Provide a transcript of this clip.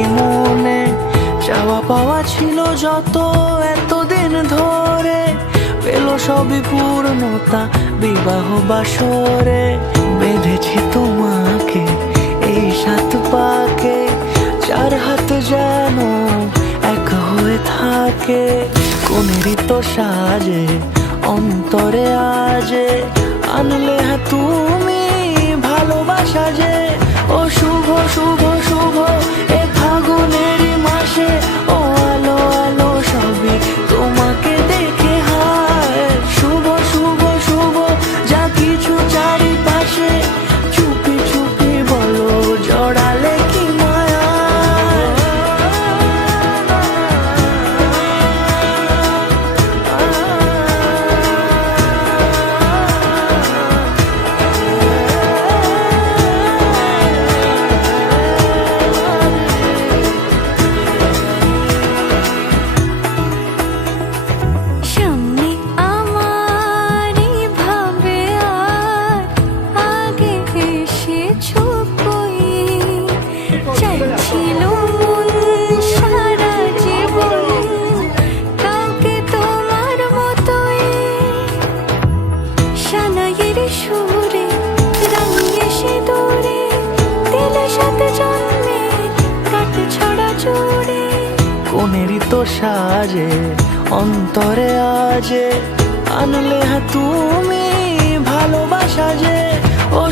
কি মনে চাওয়া পাওয়া ছিল যত এতদিন ধরে, পেল সবই পূর্ণতা বিবাহ বাসরে। বেঁধেছি তোমাকে এই সাত পাকে, চার হাত যেন এক হয়ে থাকে। কোনেরই তো সাজে অন্তরে আজে, আনলে হ্যাঁ তুমি ভালোবাসা যে। ও শুভ শুভ শুভ এ ফাগুনেরই মাসে, ও আলো আলো সবই তোমাকে দেখে হায়। শুভ শুভ শুভ যা কিছু চারিপাশে, চুপি চুপি বলো জড়ালে কি মায়া। কোনেরই তো সাজে অন্তরে আজে, আনলে হ্যাঁ তুমি ভালোবাসা যে। ও